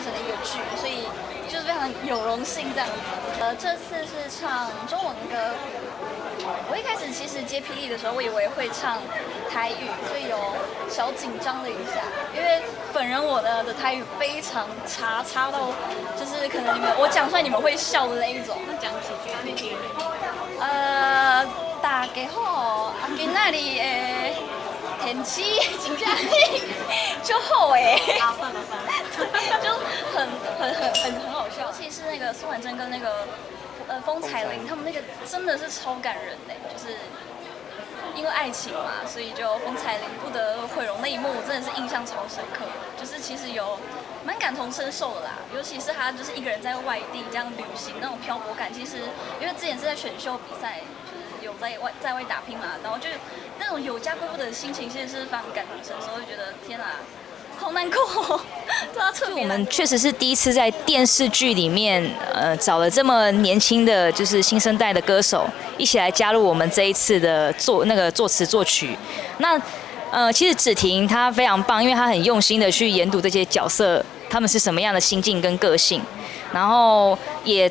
变成了一个剧，所以就是非常有荣幸这样子。这次是唱中文歌。我一开始其实接霹雳的时候，我以为会唱台语，所以有小紧张了一下，因为本人我的台语非常差，差到就是可能我讲出来你们会笑的那一种。那讲几句你听。大家好，今仔日的天气真正就好诶。啊，算了，就很好笑，尤其是那个苏婉珍跟那个风采铃，他们那个真的是超感人的，就是因为爱情嘛，所以就风采铃不得毁容那一幕，真的是印象超深刻。就是其实有蛮感同身受的啦，尤其是他就是一个人在外地这样旅行那种漂泊感，其实因为之前是在选秀比赛，就是有在外打拼嘛，然后就那种有家归不得的心情，其实是非常感同身受，就觉得天啊。好难过、哦，对啊，特别。我们确实是第一次在电视剧里面，找了这么年轻的，就是新生代的歌手一起来加入我们这一次的作词作曲。那其实芷婷她非常棒，因为她很用心的去研读这些角色，他们是什么样的心境跟个性。然后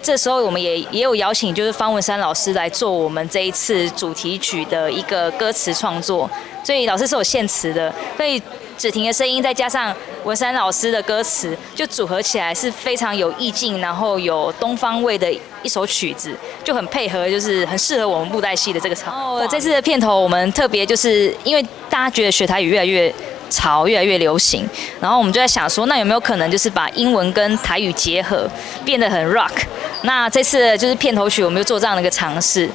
这时候我们也有邀请，就是方文山老师来做我们这一次主题曲的一个歌词创作，所以老师是有献词的，所以芷婷的声音再加上文山老师的歌词，就组合起来是非常有意境，然后有东方味的一首曲子，就很配合，就是很适合我们布袋戏的这个场。然后这次的片头，我们特别就是因为大家觉得学台语越来越潮，越来越流行，然后我们就在想说，那有没有可能就是把英文跟台语结合，变得很 rock？ 那这次就是片头曲，我们就做这样的一个尝试，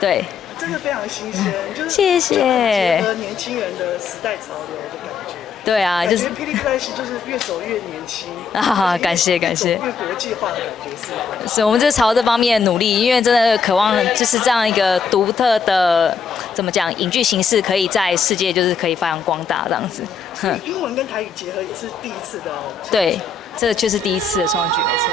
对。真的非常新鲜，就是谢谢结合年轻人的时代潮流的感觉。对啊，就是霹雳布袋戏就是越走越年轻啊，感谢。越国际化的感觉是我们这朝这方面努力，因为真的渴望就是这样一个独特的怎么讲影剧形式，可以在世界就是可以发扬光大这样子。英文跟台语结合也是第一次的哦。对，这就是第一次的创举，没错。